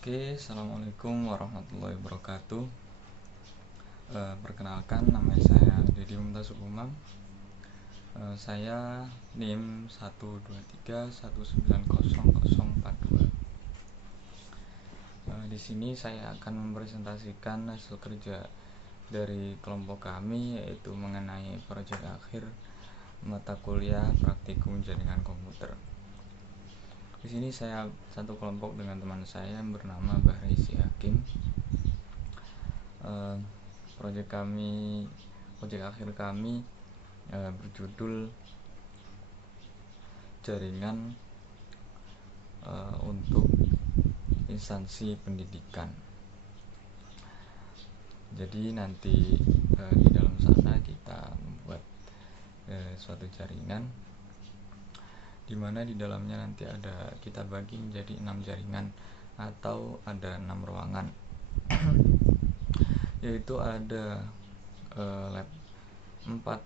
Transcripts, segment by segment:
Oke, assalamualaikum warahmatullahi wabarakatuh. Perkenalkan, nama saya Dedi Mumtaz Umam. Saya NIM 123190042. Di sini saya akan mempresentasikan hasil kerja dari kelompok kami, yaitu mengenai proyek akhir mata kuliah praktikum jaringan komputer. Di sini saya satu kelompok dengan teman saya yang bernama Bahraisi Hakim. Proyek akhir kami berjudul jaringan untuk instansi pendidikan. Jadi nanti di dalam sana kita membuat suatu jaringan, di mana di dalamnya nanti kita bagi menjadi 6 jaringan atau ada 6 ruangan. Yaitu ada 4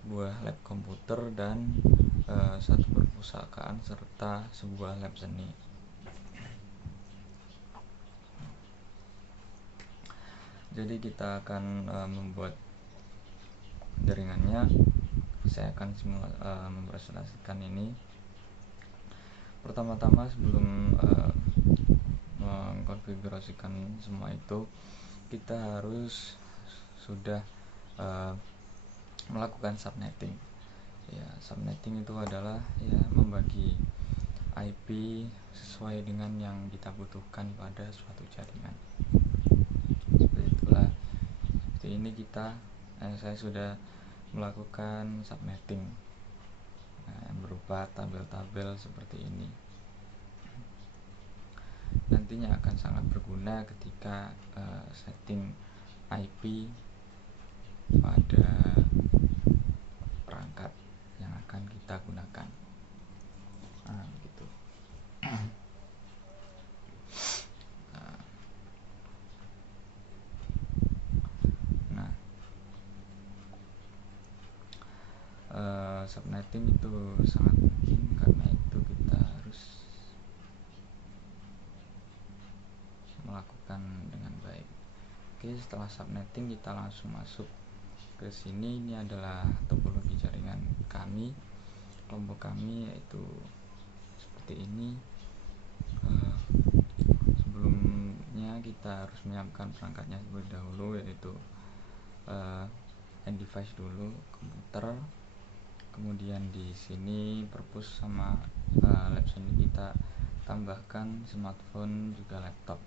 buah lab komputer dan 1 perpustakaan serta sebuah lab seni. Jadi kita akan membuat jaringannya. Saya akan mempresentasikan ini. Pertama-tama sebelum mengkonfigurasikan semua itu, kita harus sudah melakukan subnetting. Ya, subnetting itu adalah membagi IP sesuai dengan yang kita butuhkan pada suatu jaringan. Seperti itulah. Seperti ini saya sudah melakukan subnetting berupa tabel-tabel seperti ini. Nantinya akan sangat berguna ketika setting IP pada perangkat yang akan kita gunakan. Gitu. Subnetting itu sangat penting, karena itu kita harus melakukan dengan baik. Oke, setelah subnetting kita langsung masuk ke sini. Ini adalah topologi jaringan kami, kelompok kami, yaitu seperti ini. Sebelumnya kita harus menyiapkan perangkatnya terlebih dahulu, yaitu end device dulu, komputer. Kemudian di sini perpus sama lab seni kita tambahkan smartphone juga laptop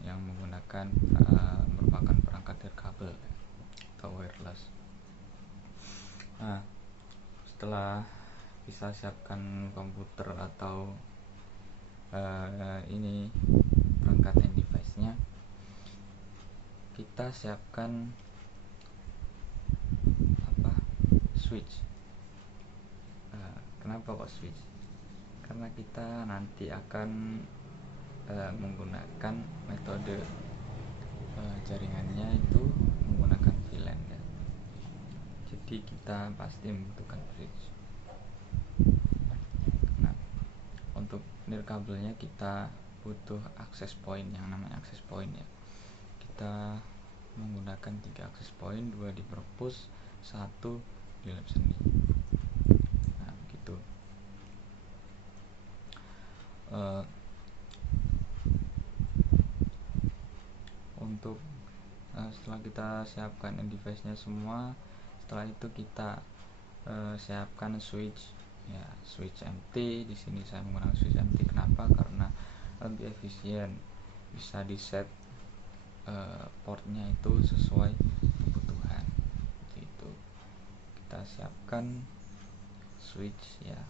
yang menggunakan merupakan perangkat nirkabel atau wireless. Setelah bisa siapkan komputer atau ini perangkat end device-nya, kita siapkan switch. Kenapa kok switch? Karena kita nanti akan menggunakan metode jaringannya itu menggunakan VLAN ya. Jadi kita pasti membutuhkan switch. Nah, untuk nirkabelnya kita butuh access point, yang namanya access point ya. Kita menggunakan 3 access point, 2 di perpus, 1 di lab seni. Begitu. Untuk setelah kita siapkan end device-nya semua, setelah itu kita siapkan switch ya, switch MT. Di sini saya menggunakan switch MT. Kenapa? Karena lebih efisien, bisa di set portnya itu sesuai kebutuhan. Itu kita siapkan switch ya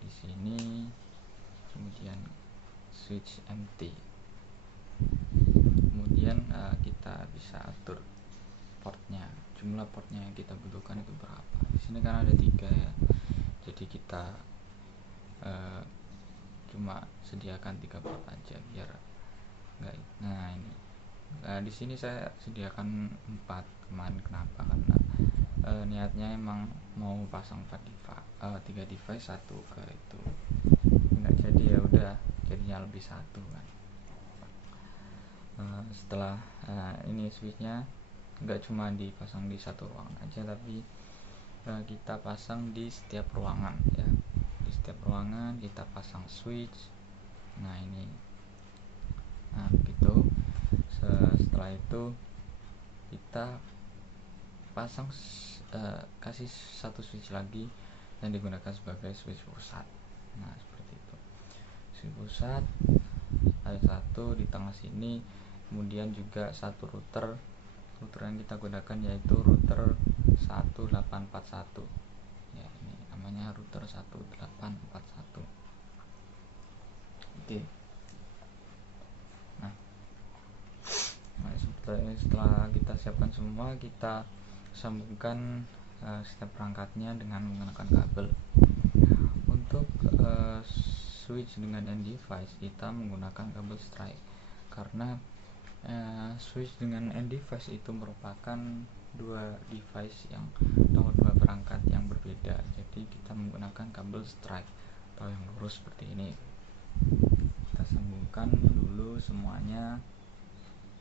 di sini, kemudian switch MT. Kemudian kita bisa atur portnya, jumlah portnya yang kita butuhkan itu berapa. Di sini kan ada 3 ya, jadi kita cuma sediakan 3 port aja biar enggak. Ini di sini saya sediakan 4 kemarin. Kenapa? Karena niatnya emang mau pasang 3 device, 1 ke itu enggak jadi, ya udah jadinya lebih 1 kan. Setelah ini switchnya nggak cuma dipasang di satu ruangan aja, tapi kita pasang di setiap ruangan ya. Di setiap ruangan kita pasang switch. Nah ini, nah begitu. Setelah itu kita pasang kasih satu switch lagi yang digunakan sebagai switch pusat. Nah seperti itu, switch pusat ada satu di tengah sini, kemudian juga satu router yang kita gunakan yaitu router 1841 ya, ini namanya router 1841. Oke. Nah, setelah kita siapkan semua, kita sambungkan setiap perangkatnya dengan menggunakan kabel. Untuk switch dengan end device kita menggunakan kabel strike, karena switch dengan end device itu merupakan dua device atau dua perangkat yang berbeda. Jadi kita menggunakan kabel strike atau yang lurus seperti ini. Kita sambungkan dulu semuanya.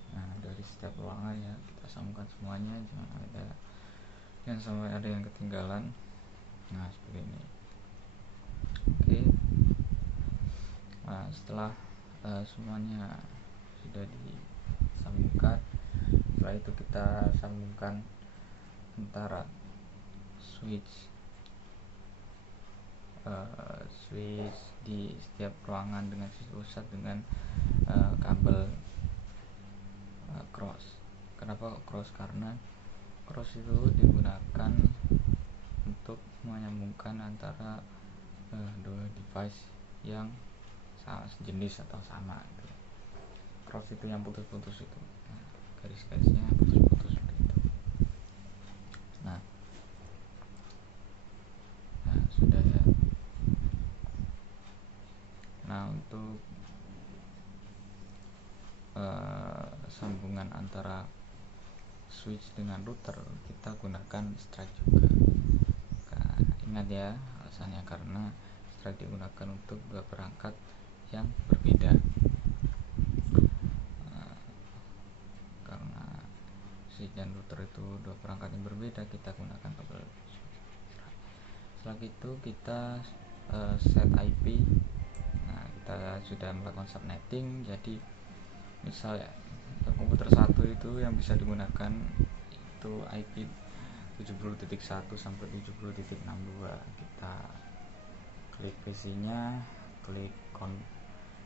Nah dari setiap ruangan ya, kita sambungkan semuanya, jangan sampai ada yang ketinggalan. Nah seperti ini. Oke. Nah setelah semuanya sudah disambungkan, setelah itu kita sambungkan antara switch di setiap ruangan dengan switch pusat dengan kabel cross. Kenapa cross? Karena cross itu digunakan untuk menyambungkan antara dua device yang sejenis atau sama gitu. Cross itu yang putus-putus itu, nah, garis-garisnya putus-putus seperti itu. Nah sudah ya. Nah untuk sambungan antara switch dengan router kita gunakan strike juga. Nah, ingat ya, alasannya karena strike digunakan untuk dua perangkat yang berbeda. Karena switch dan router itu dua perangkat yang berbeda, kita gunakan kabel. Setelah itu kita set IP. Nah kita sudah melakukan subnetting, jadi misal ya untuk komputer 1 itu yang bisa digunakan itu IP 70.1 sampai 70.62. Kita klik PC nya, klik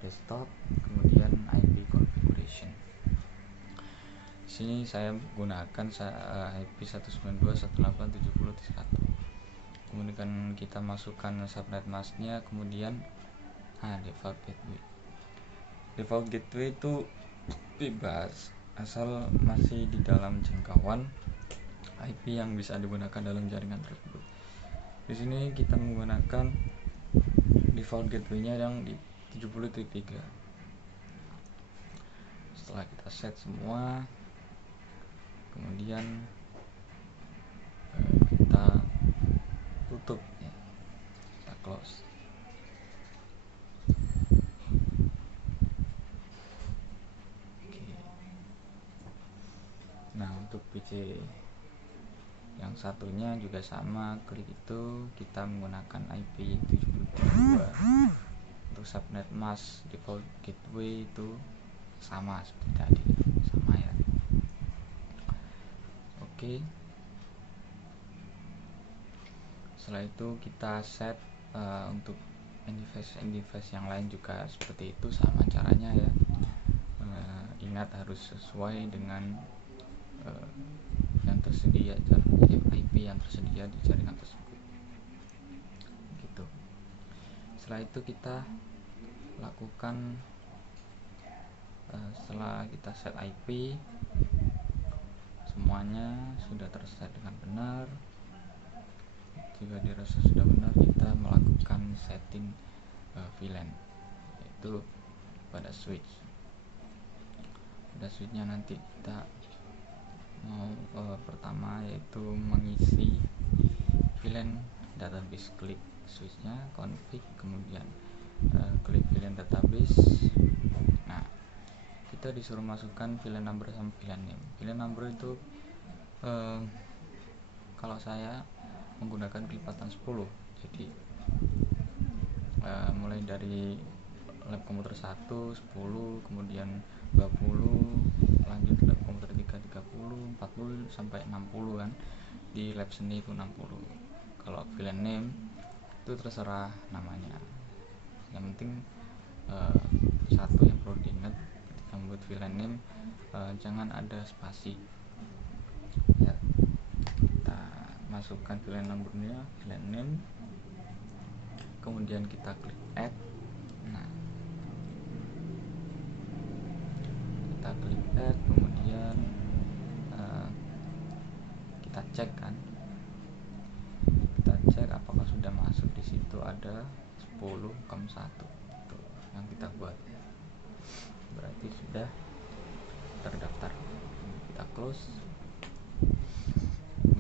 desktop, kemudian IP configuration. Di sini saya menggunakan IP 192.168.70.1. Kemudian kita masukkan subnet masknya, kemudian default gateway itu bebas asal masih di dalam jangkauan IP yang bisa digunakan dalam jaringan tersebut. Di sini kita menggunakan default gateway-nya yang di 70.3. Setelah kita set semua, kemudian kita tutup ya. Kita close. Nah untuk PC yang satunya juga sama, klik itu kita menggunakan IP 73.2. Untuk subnet mask default gateway itu sama seperti tadi, sama ya. Oke. Setelah itu kita set untuk end device yang lain juga seperti itu, sama caranya ya. Ingat harus sesuai dengan yang tersedia, IP yang tersedia di jaringan tersebut gitu. Setelah itu kita lakukan setelah kita set IP, semuanya sudah terset dengan benar. Jika dirasa sudah benar, kita melakukan setting VLAN, yaitu pada switch. Pada switchnya nanti kita mau pertama yaitu mengisi VLAN database. Klik switchnya, config, kemudian klik VLAN database. Nah kita disuruh masukkan VLAN number sama VLAN name. VLAN number itu kalau saya menggunakan kelipatan 10, jadi mulai dari lab komputer 1 10, kemudian 20, lanjut lab komputer 3 30, 40 sampai 60 kan. Di lab seni itu 60. Kalau VLAN name itu terserah namanya, yang penting satu yang perlu diingat ketika membuat VLAN name, jangan ada spasi ya. Kita masukkan VLAN numbernya, VLAN name, kemudian kita klik add. Nah, kita klik add, kemudian kita cek kan, kita cek apakah sudah masuk. Di situ ada 10,1 itu yang kita buat, berarti sudah terdaftar. Kita close.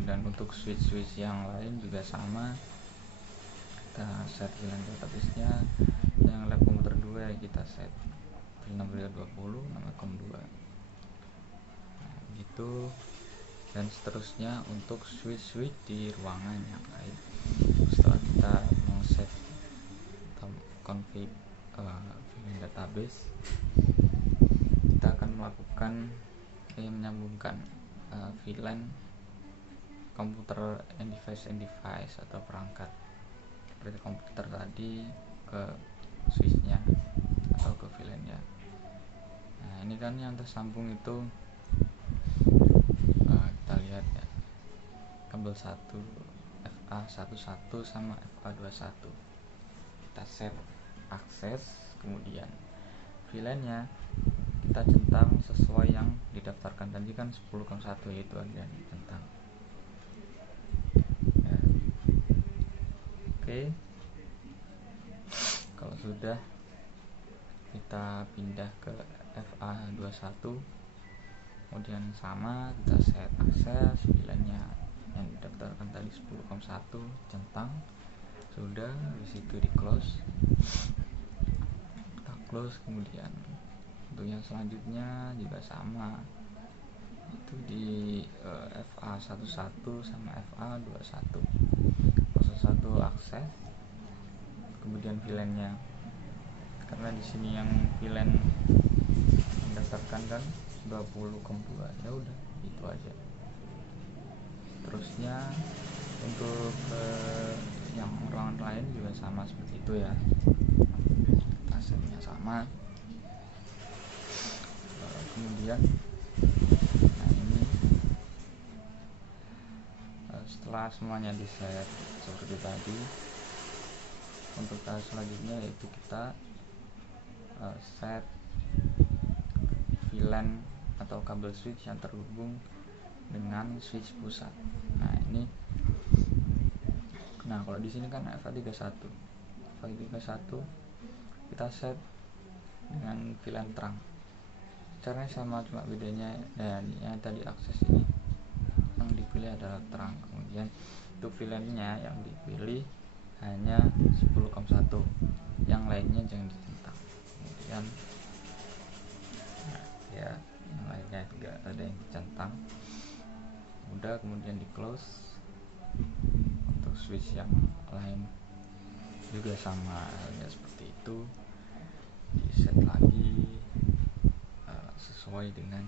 Dan untuk switch yang lain juga sama, kita set VLAN database-nya. Yang lab komputer 2 ya kita set VLAN number 20, nama com2, nah, gitu. Dan seterusnya untuk switch di ruangan yang lain. Setelah kita set config VLAN database, kita akan melakukan menyambungkan VLAN komputer and device atau perangkat seperti komputer tadi ke switchnya atau ke VLAN-nya. Nah, ini kan yang tersambung itu kita lihat ya, kabel 1 FA11 sama FA21. Kita set akses, kemudian VLAN-nya kita centang sesuai yang didaftarkan tadi kan 10,1, yaitu ada di centang. Ya. Oke. Kalau sudah, kita pindah ke FA21, kemudian sama kita set akses, VLAN-nya yang didaftarkan tadi 10,1 centang. Sudah, di situ di close. Kita close, kemudian untuk yang selanjutnya juga sama, itu di FA11 sama FA21. Proses 1 akses, kemudian VLAN-nya, karena di sini yang VLAN mendaftarkan kan 20,2, ya udah itu aja. Terusnya untuk yang ruangan lain juga sama seperti itu ya, hasilnya sama. Kemudian nah ini setelah semuanya di set seperti tadi, untuk tahap selanjutnya yaitu kita set VLAN atau kabel switch yang terhubung dengan switch pusat. Nah kalau di sini kan FA31 kita set dengan VLAN terang. Caranya sama, cuma bedanya yang tadi akses ini yang dipilih adalah terang, kemudian untuk VLAN-nya yang dipilih hanya 10,1, yang lainnya jangan dicentang. Kemudian ya yang lainnya juga ada yang dicentang. Udah, kemudian di close. Untuk switch yang lain juga sama halnya seperti itu, di set lagi sesuai dengan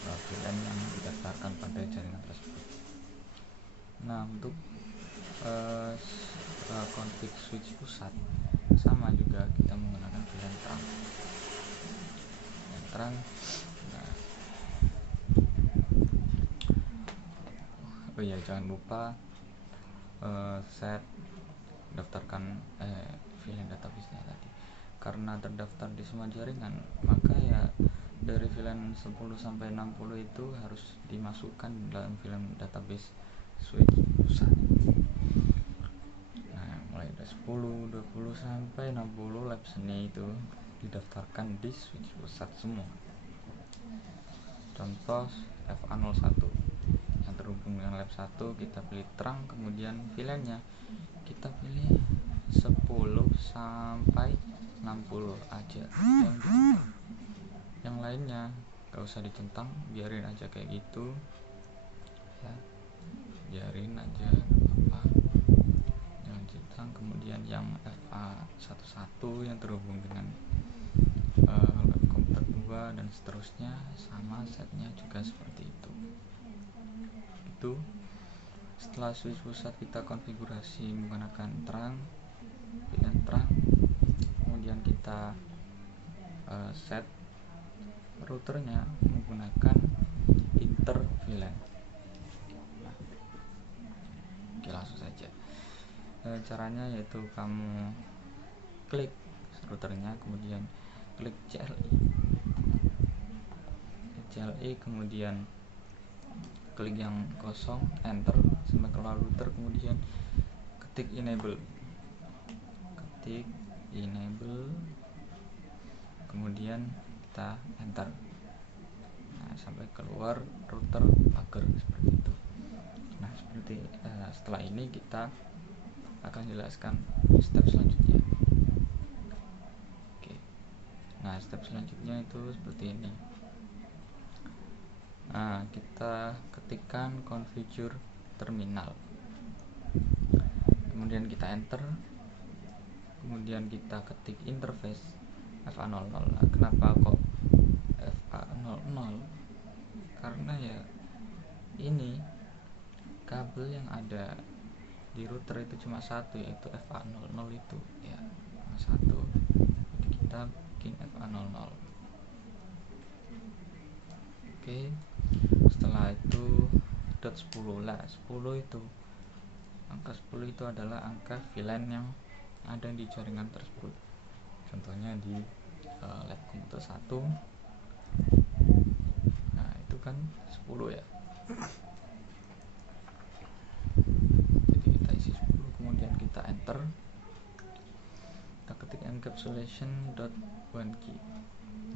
VLAN yang didaftarkan pada jaringan tersebut. Nah untuk config switch pusat sama juga, kita menggunakan VLAN terang. Nah, oh iya, jangan lupa set daftarkan VLAN database-nya tadi. Karena terdaftar di semua jaringan, maka ya dari VLAN 10 sampai 60 itu harus dimasukkan dalam VLAN database switch pusat. Nah, mulai dari 10, 20 sampai 60 lab seni itu didaftarkan di switch pusat semua. Contoh FA01 yang terhubung dengan lab 1, kita pilih terang, kemudian VLAN-nya kita pilih 10 sampai 60 aja. Yang lainnya gak usah ditentang, biarin aja kayak gitu ya, biarin aja apa, jangan ditentang. Kemudian yang FA11 yang terhubung dengan komputer 2 dan seterusnya, sama setnya juga seperti itu. Setelah switch pusat kita konfigurasi menggunakan pilihan terang, kemudian kita set routernya menggunakan inter VLAN. Oke, langsung saja. Caranya yaitu kamu klik routernya, kemudian klik CLI, kemudian klik yang kosong, enter sampai keluar router, kemudian ketik enable, kemudian kita enter. Nah, sampai keluar router pagar seperti itu. Nah, setelah ini kita akan jelaskan step selanjutnya. Oke. Nah, step selanjutnya itu seperti ini. Nah, kita ketikkan configure terminal, kemudian kita enter, kemudian kita ketik interface FA00. Nah, kenapa kok FA00? Karena ya ini kabel yang ada di router itu cuma satu, yaitu FA00 itu ya, cuma satu. Jadi kita bikin FA00. Oke. Setelah itu .10 lah, 10 itu angka 10 itu adalah angka VLAN yang ada di jaringan tersebut. Contohnya di lab komputer 1. Nah, itu kan 10 ya. Jadi kita isi 10, kemudian kita enter. Kita ketik encapsulation.1key.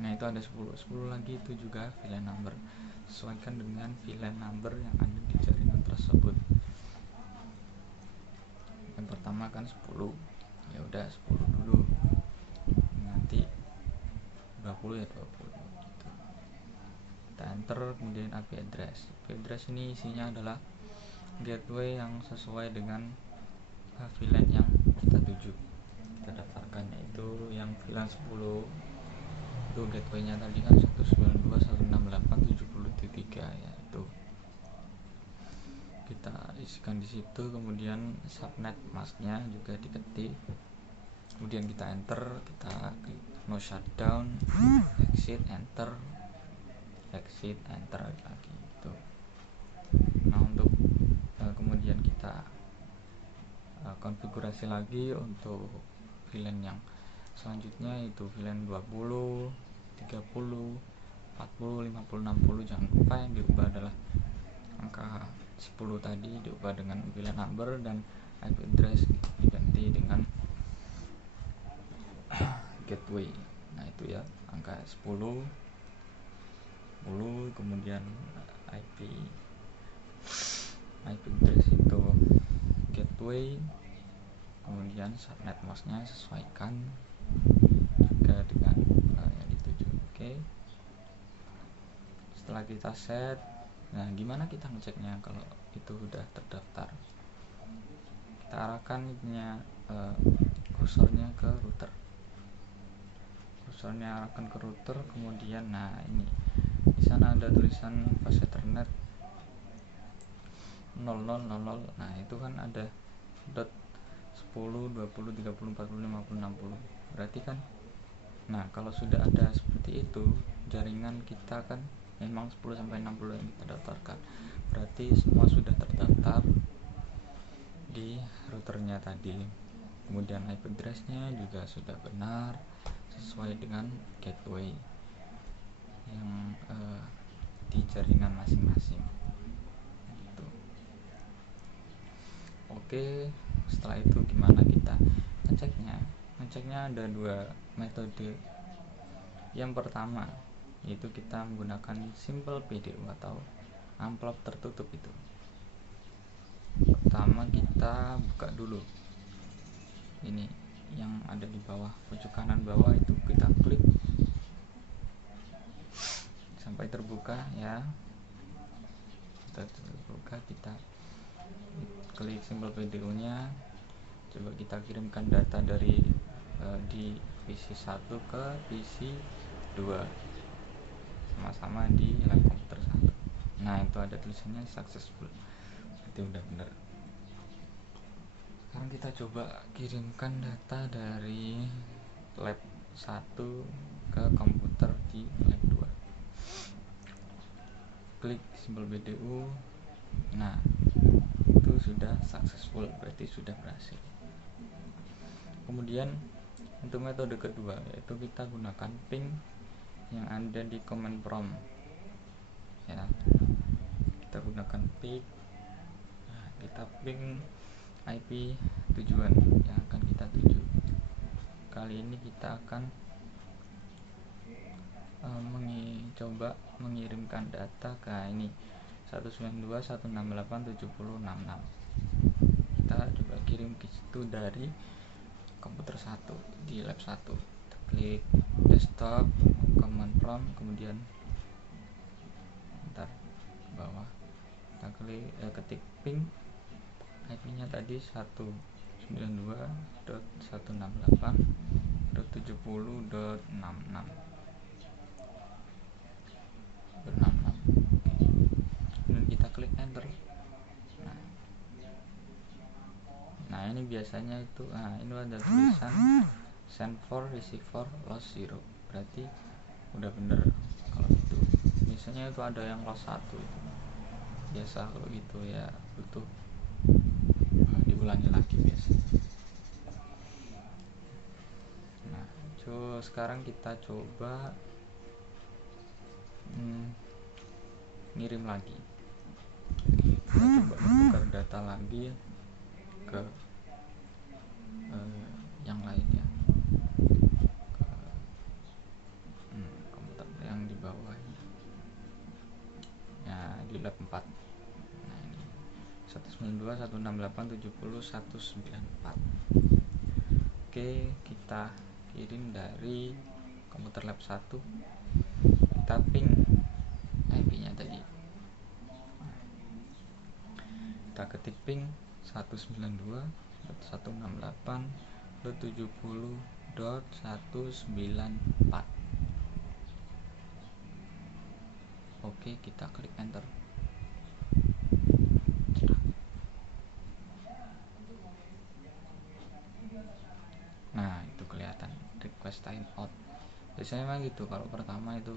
Nah, itu ada 10 lagi, itu juga VLAN number. Sesuaikan dengan VLAN number yang ada di jaringan tersebut. Yang pertama kan 10. Ya udah 10 dulu. Nanti 20 ya 20 gitu. Kita enter, kemudian IP address. IP address ini isinya adalah gateway yang sesuai dengan VLAN yang kita tuju. Kita daftarkan, yaitu yang VLAN 10 itu gateway-nya tadi kan 192.168.70.3 ya, itu kita isikan di situ. Kemudian subnet masknya juga diketik, kemudian kita enter, kita klik no shutdown, exit enter lagi itu. Nah, untuk kemudian kita konfigurasi lagi untuk VLAN yang selanjutnya, itu VLAN 20, 30, 40, 50, 60. Jangan lupa yang diubah adalah angka 10 tadi diubah dengan VLAN number, dan IP address diganti dengan gateway. Nah, itu ya, angka 10, kemudian IP address itu gateway, kemudian subnet masknya sesuaikan juga dengan yang dituju. Oke. Setelah kita set, nah gimana kita ngeceknya kalau itu udah terdaftar? Kita arahkan kursornya ke router. Kemudian nah ini di sana ada tulisan fast ethernet 0000. Nah, itu kan ada dot 10, 20, 30, 40, 50, 60. Berarti kan, nah kalau sudah ada seperti itu, jaringan kita kan memang 10 sampai 60 yang kita daftarkan. Berarti semua sudah terdaftar di routernya tadi. Kemudian IP address-nya juga sudah benar sesuai dengan gateway yang di jaringan masing-masing. Gitu. Oke, setelah itu gimana kita ngeceknya? Ngeceknya ada dua metode. Yang pertama yaitu kita menggunakan simple PDU atau amplop tertutup. Itu pertama kita buka dulu ini yang ada di bawah, pojok kanan bawah itu kita klik. sampai terbuka ya. Kita terbuka, kita klik simbol PDU nya, coba kita kirimkan data dari di PC 1 ke PC 2 sama-sama di lab komputer 1. Nah itu ada tulisannya successful, berarti udah bener. Sekarang kita coba kirimkan data dari lab 1 ke komputer di lab 2. Klik simbol BDU. Nah itu sudah successful, berarti sudah berhasil. Kemudian untuk metode kedua, yaitu kita gunakan ping yang ada di command prompt ya. Kita gunakan ping, nah, kita ping IP tujuan yang akan kita tuju. Kali ini kita akan coba mengirimkan data ke ini 192.168.7066. Kita coba kirim ke situ dari komputer 1 di lab 1. Kita klik desktop, command prompt, kemudian ntar ke bawah kita klik ketik ping IP nya tadi 192.168.70.66. Kemudian kita klik enter. Nah ini biasanya itu, ini ada tulisan send for receiver loss 0, berarti udah bener. Kalau itu biasanya itu ada yang loss 1 itu biasa, kalau gitu ya butuh diulangi lagi biasanya. Nah sekarang kita coba ngirim lagi. Kita coba tukar data lagi ke yang lainnya, ke komputer yang di bawah ya, di lab 4. Nah ini 192.168.70.194. Oke, kita kirim dari komputer lab 1, kita ping IP nya tadi, kita ketik ping 192.168.70.194. Oke, kita klik enter. Nah itu kelihatan request time out. Biasanya memang gitu, kalau pertama itu